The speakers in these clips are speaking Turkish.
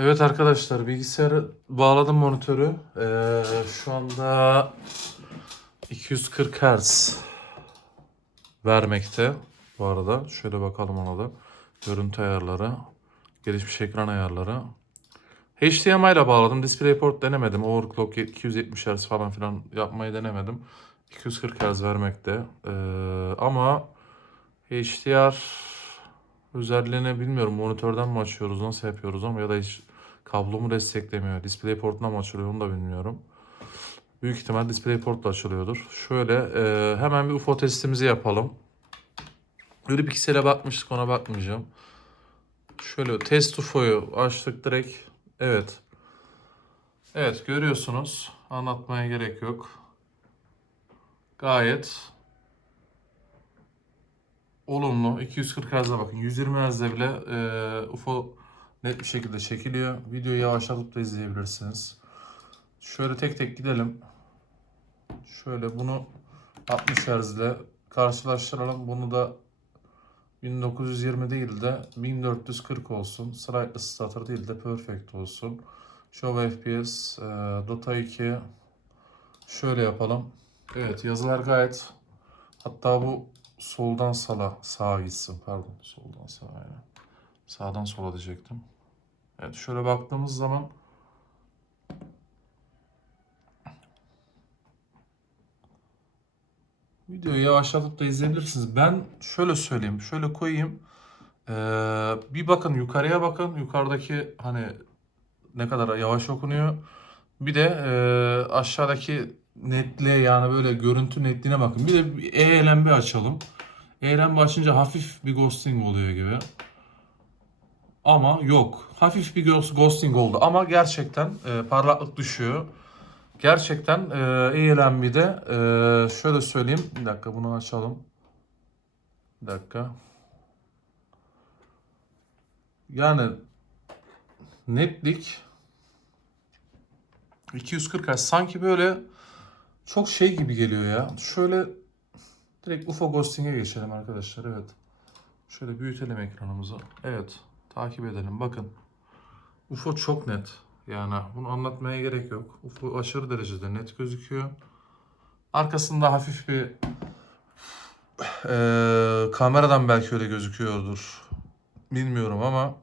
Evet arkadaşlar bilgisayarı bağladım monitörü. Ee, şu anda 240 Hz vermekte. Bu arada şöyle bakalım ona da. Görüntü ayarları, gelişmiş ekran ayarları. HDMI ile bağladım. DisplayPort denemedim. Overclock 270 Hz falan filan yapmayı denemedim. 240 Hz vermekte. Ee, ama HDR özelliğini bilmiyorum. Monitörden mi açıyoruz, nasıl yapıyoruz ama ya da hiç kablo mu desteklemiyor. DisplayPort'la mı açılıyor onu da bilmiyorum. Büyük ihtimal DisplayPort'la açılıyordur. Şöyle e, hemen bir UFO testimizi yapalım. Öyle piksele bakmıştık ona bakmayacağım. Şöyle test UFO'yu açtık direkt. Evet. Evet görüyorsunuz. Anlatmaya gerek yok. Gayet olumlu. 240 Hz'e bakın. 120 Hz'de bile e, UFO net bir şekilde çekiliyor. Videoyu yavaşlatıp da izleyebilirsiniz. Şöyle tek tek gidelim. Şöyle bunu 60 Hz ile karşılaştıralım. Bunu da 1920 değil de 1440 olsun. Slightly stutter değil de perfect olsun. Show FPS, e, Dota 2 şöyle yapalım. Evet yazılar gayet hatta bu soldan sala sağa gitsin pardon soldan sağa yani. Sağdan sola diyecektim. Evet şöyle baktığımız zaman videoyu yavaşlatıp da izleyebilirsiniz. Ben şöyle söyleyeyim, şöyle koyayım. Ee, bir bakın yukarıya bakın. Yukarıdaki hani ne kadar yavaş okunuyor. Bir de e, aşağıdaki netliğe yani böyle görüntü netliğine bakın. Bir de bir ELMB açalım. ELMB açınca hafif bir ghosting oluyor gibi. Ama yok. Hafif bir ghost- ghosting oldu. Ama gerçekten e, parlaklık düşüyor. Gerçekten e, ELMB'de e, şöyle söyleyeyim. Bir dakika bunu açalım. Bir dakika. Yani netlik 240 Hz sanki böyle çok şey gibi geliyor ya. Şöyle direkt UFO ghosting'e geçelim arkadaşlar. Evet. Şöyle büyütelim ekranımızı. Evet. Takip edelim. Bakın. UFO çok net. Yani bunu anlatmaya gerek yok. UFO aşırı derecede net gözüküyor. Arkasında hafif bir eee, kameradan belki öyle gözüküyordur. Bilmiyorum ama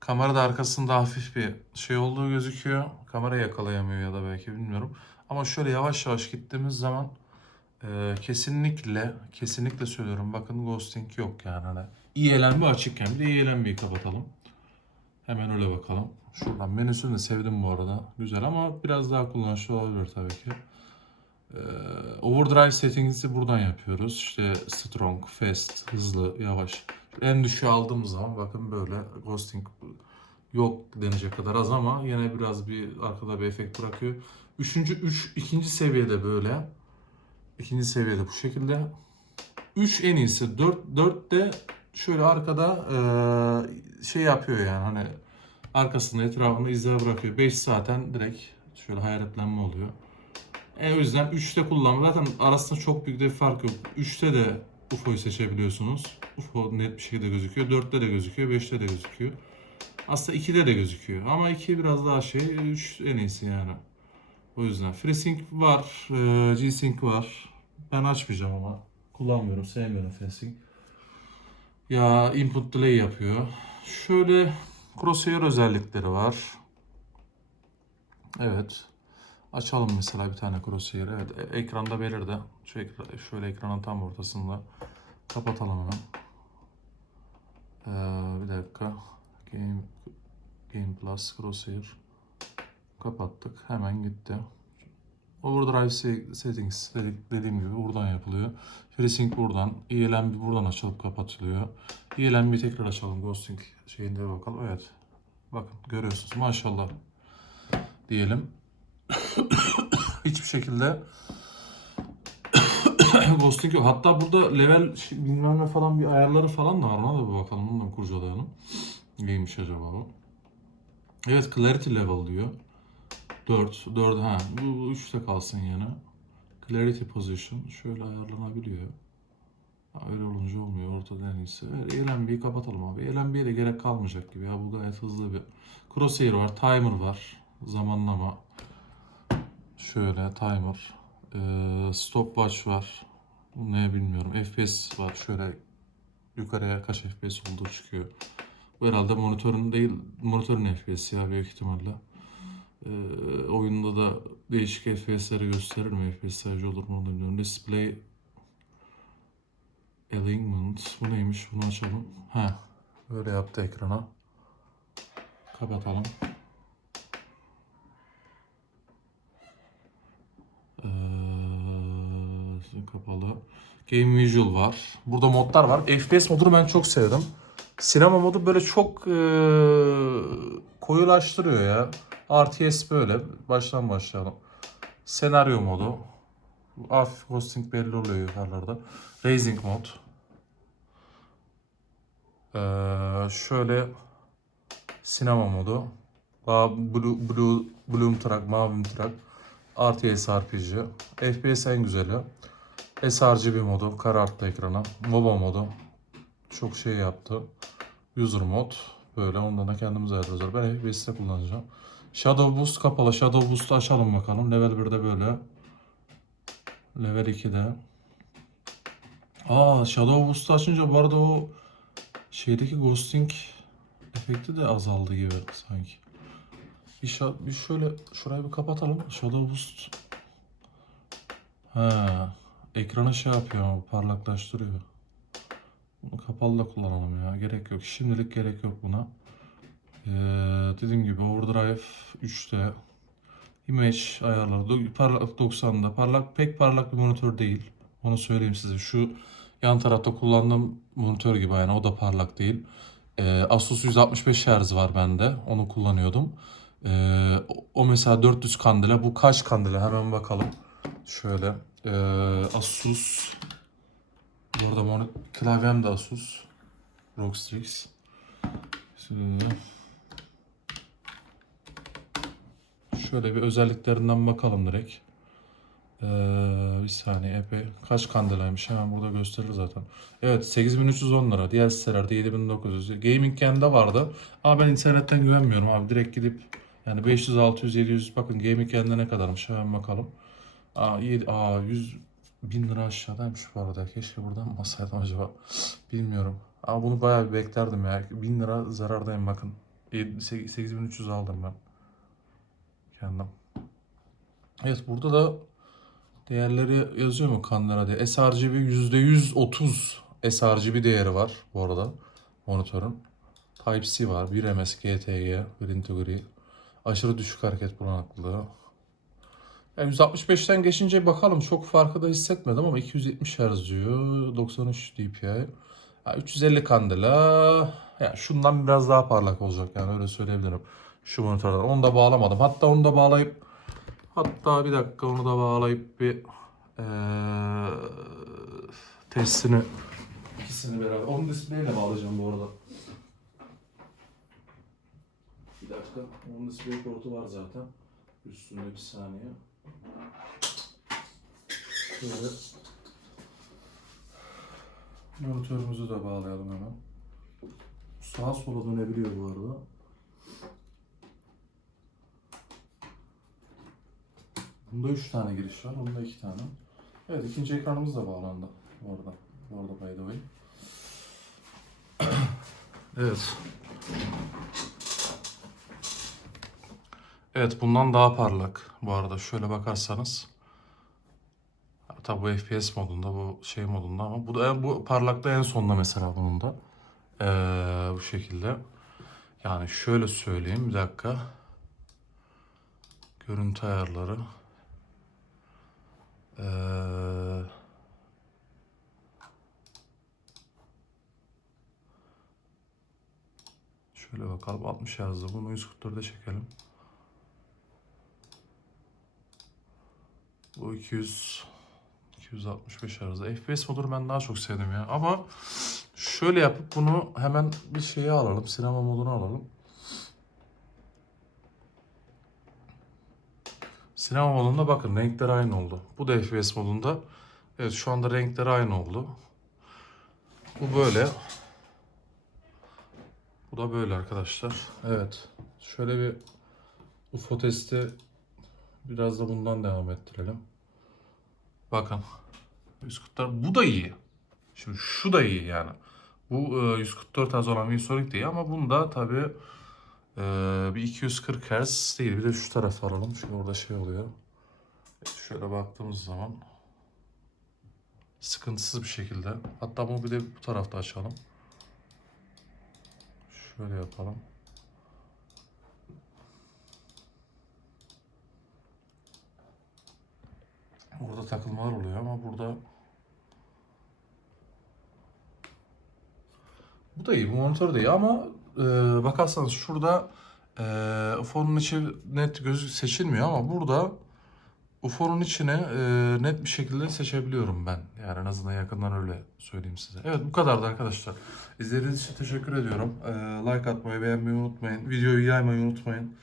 kamerada arkasında hafif bir şey olduğu gözüküyor. Kamera yakalayamıyor ya da belki bilmiyorum. Ama şöyle yavaş yavaş gittiğimiz zaman eee, kesinlikle kesinlikle söylüyorum bakın ghosting yok yani. ILM açıkken bir de ILM'yi kapatalım. Hemen öyle bakalım. Şuradan menüsünü de sevdim bu arada. Güzel ama biraz daha kullanışlı olabilir tabii ki. Ee, overdrive settings'i buradan yapıyoruz. İşte strong, fast, hızlı, yavaş. En düşüğe aldığımız zaman bakın böyle ghosting yok denecek kadar az ama yine biraz bir arkada bir efekt bırakıyor. Üçüncü, üç, ikinci seviyede böyle. İkinci seviyede bu şekilde. 3 en iyisi. 4, 4 de şöyle arkada eee, şey yapıyor yani hani arkasında etrafında izler bırakıyor. 5 zaten direkt şöyle hayaletlenme oluyor. E, o yüzden 3'te kullan. Zaten arasında çok büyük bir fark yok. 3'te de UFO'yu seçebiliyorsunuz. UFO net bir şekilde gözüküyor. 4'te de gözüküyor. 5'te de gözüküyor. Aslında 2'de de gözüküyor. Ama 2 biraz daha şey. 3 en iyisi yani. O yüzden FreeSync var. eee, G-Sync var. Ben açmayacağım ama. Kullanmıyorum. Sevmiyorum FreeSync. Ya input delay yapıyor. Şöyle crosshair özellikleri var. Evet. Açalım mesela bir tane crosshair. Evet e- ekranda belirdi. Şu ekra şöyle ekranın tam ortasında. Kapatalım hemen. Ee, bir dakika. Game, Game Plus crosshair. Kapattık. Hemen gitti. Overdrive se- settings dedik, dediğim gibi buradan yapılıyor. FreeSync buradan. ELMB buradan açılıp kapatılıyor. ELMB'yi tekrar açalım. Ghosting şeyinde bakalım. Evet. Bakın görüyorsunuz. Maşallah diyelim. Hiçbir şekilde ghosting yok. Hatta burada level şey- bilmem ne falan bir ayarları falan da var. Ona da bir bakalım. Bunu da kurcalayalım. Neymiş acaba bu? Evet clarity level diyor. 4, 4 ha. Bu 3'te kalsın yine. Clarity position şöyle ayarlanabiliyor. Öyle olunca olmuyor. Ortada en iyisi. LNB'yi kapatalım abi. LNB'ye de gerek kalmayacak gibi ya. Bu gayet hızlı bir. Crosshair var. Timer var. Zamanlama. Şöyle timer. Ee, stopwatch var. Bu ne bilmiyorum. FPS var. Şöyle yukarıya kaç FPS olduğu çıkıyor. Bu herhalde monitörün değil, monitörün FPS ya büyük ihtimalle. Ee, oyunda da değişik FPS'leri gösterir mi? FPS olur mu bilmiyorum. Display Alignment. Bu neymiş? Bunu açalım. Ha. Böyle yaptı ekrana. Kapatalım. Ee, kapalı. Game Visual var. Burada modlar var. FPS modunu ben çok sevdim. Sinema modu böyle çok eee, koyulaştırıyor ya. RTS böyle. Baştan başlayalım. Senaryo modu. Hafif ghosting belli oluyor yukarılarda. Raising mod. Ee, şöyle sinema modu. Ba- Blue, Blue, Bloom Track, Mavi'm Track. RTS RPG. FPS en güzeli. sRGB modu. Kararttı ekrana. MOBA modu. Çok şey yaptı. User mod. Böyle ondan da kendimiz ayarlıyoruz. Ben FPS'te kullanacağım. Shadow Boost kapalı. Shadow Boost'u açalım bakalım. Level 1'de böyle. Level 2'de. Aa Shadow Boost'u açınca bu arada o şeydeki ghosting efekti de azaldı gibi sanki. Bir, bir şöyle şurayı bir kapatalım. Shadow Boost. Ha, ekranı şey yapıyor, parlaklaştırıyor. Bunu kapalı da kullanalım ya. Gerek yok. Şimdilik gerek yok buna. Ee, dediğim gibi Overdrive 3'te. Image ayarları do- parlak 90'da. Parlak pek parlak bir monitör değil. Onu söyleyeyim size. Şu yan tarafta kullandığım monitör gibi yani o da parlak değil. Ee, Asus 165 Hz var bende. Onu kullanıyordum. Ee, o- mesela 400 kandela. Bu kaç kandela? Hemen bakalım. Şöyle. Ee, Asus. Bu arada klavyem de Asus. ROG Strix. Şimdi şöyle bir özelliklerinden bakalım direkt. Ee, bir saniye epey. Kaç kandelaymış hemen burada gösterir zaten. Evet 8310 lira. Diğer sitelerde 7900. Gaming Gen'de vardı. Ama ben internetten güvenmiyorum abi. Direkt gidip yani 500, 600, 700 bakın Gaming Gen'de ne kadarmış hemen bakalım. Aa, iyi, aa 100 bin lira aşağıdaymış bu arada. Keşke buradan mı acaba? Bilmiyorum. Ama bunu bayağı bir beklerdim ya. 1000 lira zarardayım bakın. 7 8 8300 aldım ben. Kendim. Evet burada da değerleri yazıyor mu Kanlara diye. sRGB %130 sRGB değeri var bu arada monitörün. Type-C var. 1 ms GTG, 1 Integrity. Aşırı düşük hareket bulanıklığı. Yani 165'ten geçince bakalım çok farkı da hissetmedim ama 270 Hz diyor. 93 dpi. Ya 350 kandela. Ya şundan biraz daha parlak olacak yani öyle söyleyebilirim. Şu monitörden. Onu da bağlamadım. Hatta onu da bağlayıp hatta bir dakika onu da bağlayıp bir eee testini ikisini beraber. Onu display'le bağlayacağım bu arada. Bir dakika. Onun display portu var zaten. Üstünde bir saniye. Şöyle monitörümüzü de bağlayalım hemen. Sağa sola dönebiliyor bu arada. Bunda 3 tane giriş var, bunda 2 tane. Evet, ikinci ekranımız da bağlandı. Bu arada by the way. evet. Evet, bundan daha parlak bu arada. Şöyle bakarsanız. Tabi bu FPS modunda, bu şey modunda ama bu da bu parlakta en sonda mesela bunun da. Ee, bu şekilde. Yani şöyle söyleyeyim bir dakika. Görüntü ayarları. Ee, şöyle bakalım 60 yazdı. Bunu 144'e çekelim. Bu 200 265 arası. FPS modunu ben daha çok sevdim ya. Ama şöyle yapıp bunu hemen bir şeye alalım. Sinema moduna alalım. Sinema modunda bakın renkler aynı oldu. Bu da FPS modunda. Evet şu anda renkler aynı oldu. Bu böyle. Bu da böyle arkadaşlar. Evet. Şöyle bir UFO testi biraz da bundan devam ettirelim. Bakın. 144 bu da iyi. Şimdi şu da iyi yani. Bu e, 144 Hz olan VSonic de iyi ama bunda tabii e, bir 240 Hz değil. Bir de şu tarafı alalım. Çünkü orada şey oluyor. Evet, şöyle baktığımız zaman sıkıntısız bir şekilde. Hatta bunu bir de bu tarafta açalım. Şöyle yapalım. Burada takılmalar oluyor ama burada bu da iyi. Bu monitör de iyi ama e, bakarsanız şurada e, UFO'nun içi net gözü seçilmiyor ama burada UFO'nun içine e, net bir şekilde seçebiliyorum ben. Yani en azından yakından öyle söyleyeyim size. Evet bu kadardı arkadaşlar. İzlediğiniz için teşekkür ediyorum. E, like atmayı, beğenmeyi unutmayın. Videoyu yaymayı unutmayın.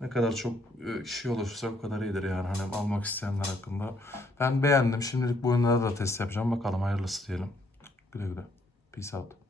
Ne kadar çok e, kişi ulaşırsa o kadar iyidir yani hani almak isteyenler hakkında. Ben beğendim. Şimdilik bu oyunlarda da test yapacağım. Bakalım hayırlısı diyelim. Güle güle. Peace out.